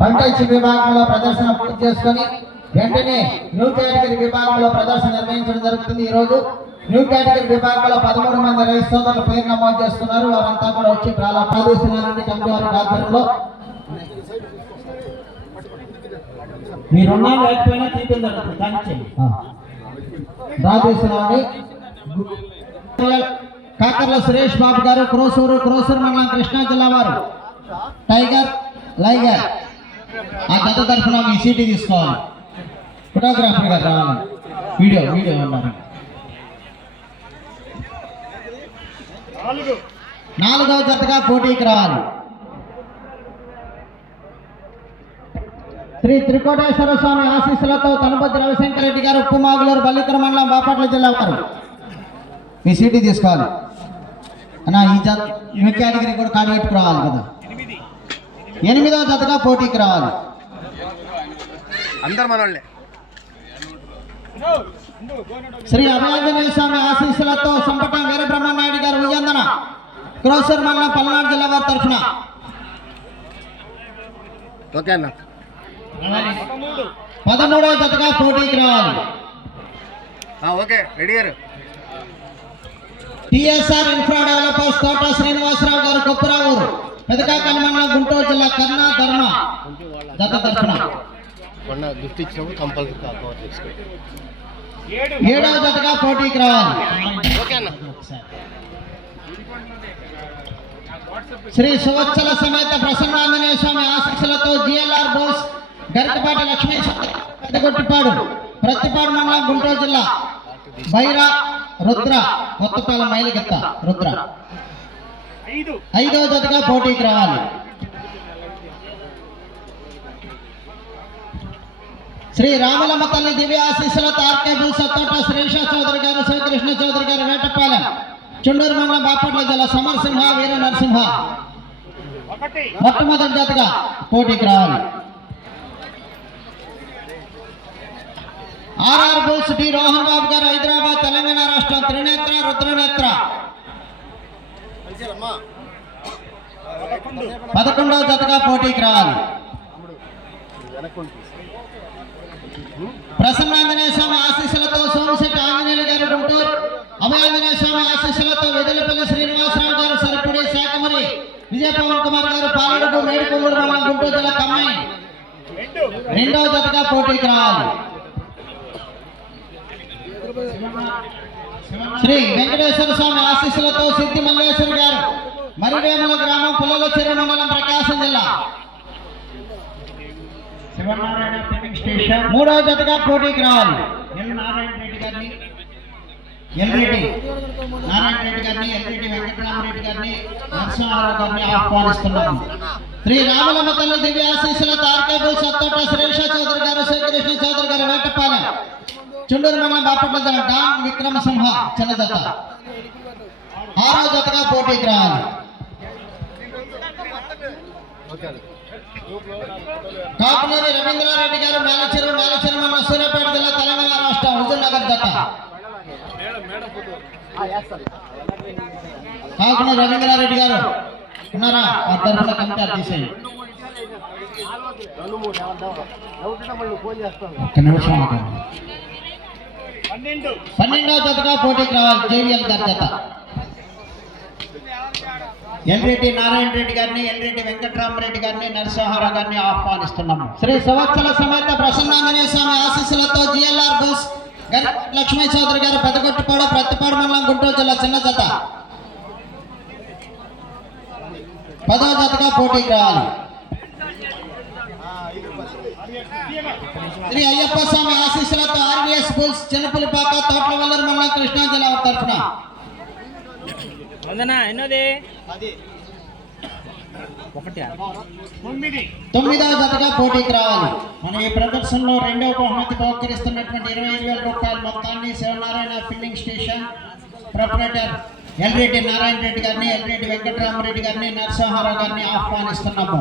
పంటచి విభాగంలో ప్రదర్శన పూర్తి చేసుకొని వెంటనే న్యూ కేటగిరీ విభాగంలో ప్రదర్శన నిర్వహించడం జరుగుతుంది. ఈ రోజు న్యూ కేటగిరీ విభాగంలో 13 మంది రైతు సోదరులు పేరు నమోదు చేస్తున్నారు. వారంతా కూడా వచ్చి చాలా ప్రాదేశిస్తున్నారండి. కమిటీ వారి ఆధ్వర్యంలో మీరున్నా లేకపోయినా తీపిందండి ప్రాదేశిస్తున్నారండి. కాకర్ల సురేష్ బాబు గారు క్రోసూరు మండలం కృష్ణా జిల్లా వారు టైగర్ లైగర్ ఆ జత తరఫున మీ సీటీ తీసుకోవాలి. ఫోటోగ్రాఫర్ గారు రావాలి. వీడియో ఉన్నారు. 4వ జతగా పోటీకి రావాలి. శ్రీ త్రికోటేశ్వర స్వామి ఆశీస్సులతో తనపతి రవిశంకర్ రెడ్డి గారు ఉప్పుమాగులూరు బల్లికర మండలం బాపట్ల జిల్లా వారు మీ సీటీ తీసుకోవాలి. అన్నా ఈ జత ఈ కేటగిరీ కూడా కాడి పెట్టుకురావాలి కదా. 8వ జతగా పోటీకి రావాలి. అందరు మనోళ్ళే. శ్రీ అభయాంజనేయ స్వామి ఆశీస్సులతో సంపటం వీరబ్రహ్మనాయుడు గారు ఉయ్యందన క్రోసూరు మండలం పల్నాడు జిల్లా వారి తరఫున ఓకే అన్న 13వ జతగా పోటీకి రావాలి. ఓకే రెడీ గారు. టిఎస్ఆర్ ఇన్ఫ్రా డెవలపర్స్ తోట శ్రీనివాసరావు గారు కొప్పురావూరు పెదకాకల్ మండలం గుంటూరు జిల్లా కర్ణా ధర్మ జత తరఫున 7వ జతగా పోటీకి రావాలి. శ్రీ సువత్సల సమేత ప్రసన్నాంజనేయ స్వామి ఆశీస్సులతో జిఎల్ఆర్ బోస్ గరికపాటి లక్ష్మీ పెద్దగొట్టిపాడు ప్రతిపాడు మండలం గుంటూరు జిల్లా బైరా రుద్ర కొత్తపాలెం మైలుగెత్త రుద్ర 5వ జతగా పోటీకి రావాలి. శ్రీ రామలమ్మ తల్లి దివ్య ఆశీస్సులతో ఆర్కే బుల్ సత్తోట శ్రీష చౌదరి గారు శ్రీకృష్ణ చౌదరి గారు వేటపాలెం చుండూరు మండలం బాపట్ల జిల్లా సమరసింహ వీర నరసింహ మొట్టమొదటి జతగా పోటీకి రావాలి. ఆర్ఆర్ బుల్స్ డి రోహన్ బాబు గారు హైదరాబాద్ తెలంగాణ రాష్ట్రం త్రినేత్ర రుద్రనేత్ర 11వ జతగా పోటీకి రావాలి. ప్రసన్నాంజనేయ స్వామి ఆశీస్సులతో సోమశెట్టి ఆంజనేయులు గారు గుంటూరు అభయాంజనేయ స్వామి ఆశీస్సులతో వెదలపల్లి శ్రీనివాసరావు గారు సరిపూడి శాఖమరి విజయ పవన్ కుమార్ గారు పాలడుగు మేడికొల్లూరు మండలం గుంటూరు జిల్లా కమ్మాయి 2వ జతగా పోటీకి రావాలి. శ్రీ వెంకటేశ్వర స్వామి ఆశీస్సులతో సిద్ధి మల్లేశ్వరి గారు మరివేముల గ్రామం పుల్లల చెరువు మండలం ప్రకాశం జిల్లా 3వ జతగా పోటీకి రావాలి. నారాయణ రెడ్డి గారిని ఎల్రెడ్డి వెంకటరామరెడ్డి గారిని నరసింహారావు గారిని ఆహ్వానిస్తున్నాము. శ్రీ రామలమ్మ తల్లి దివ్య ఆశీస్సులతో ఆర్కేబుల్ సత్తోట శ్రీష చౌదరి గారు శ్రీకృష్ణ చౌదరి గారు వేటపాలెం చుండూరు మండలం బాపట్ల జిల్లా డాన్ విక్రమసింహ చిన్న జత 6వ జతగా పోటీకి రావాలి. కాకునూరి రవీంద్రారెడ్డి గారు మేలచెరువు మండలం సూర్యాపేట జిల్లా తెలంగాణ రాష్ట్రం హుజూర్ నగర్ జత కాకునూరి రవీంద్రారెడ్డి గారు ఉన్నారా? ఆ తరఫున కమిటీ తీసేయండి. ఒక్క నిమిషం 12వ జతగా పోటీకి రావాలి. జేవిఎల్ గారి జత ఎల్రెడ్డి నారాయణ రెడ్డి గారిని ఎల్రెడ్డి వెంకటరామరెడ్డి గారిని నరసింహారావు గారిని ఆహ్వానిస్తున్నాము. శ్రీ సంవత్సర సమేత ప్రసన్నాంజనేయ స్వామి ఆశీస్సులతో జిఎల్ఆర్ బోస్ లక్ష్మీ చౌదరి గారు పెద్దగొట్టిపాడు ప్రతిపాడు మండలం గుంటూరు జిల్లా చిన్న జత 10వ జతగా పోటీకి రావాలి. శ్రీ అయ్యప్ప స్వామి ఆశీస్సులతో ఆర్వీఎస్ బుల్స్ చిన్నపులిపాక తోటలవల్లూరు మండలం కృష్ణా జిల్లా తరఫున 9వ జతగా పోటీకి రావాలి. మన ఈ ప్రదర్శనలో 2వ బహుమతి బహుకరిస్తున్నటువంటి 25,000 రూపాయల మొత్తాన్ని Shivanarayana filling station proprietor Yelreddy Narayana Reddy గారిని ఎల్రెడ్డి వెంకటరామరెడ్డి గారిని నరసింహారావు గారిని ఆహ్వానిస్తున్నాము.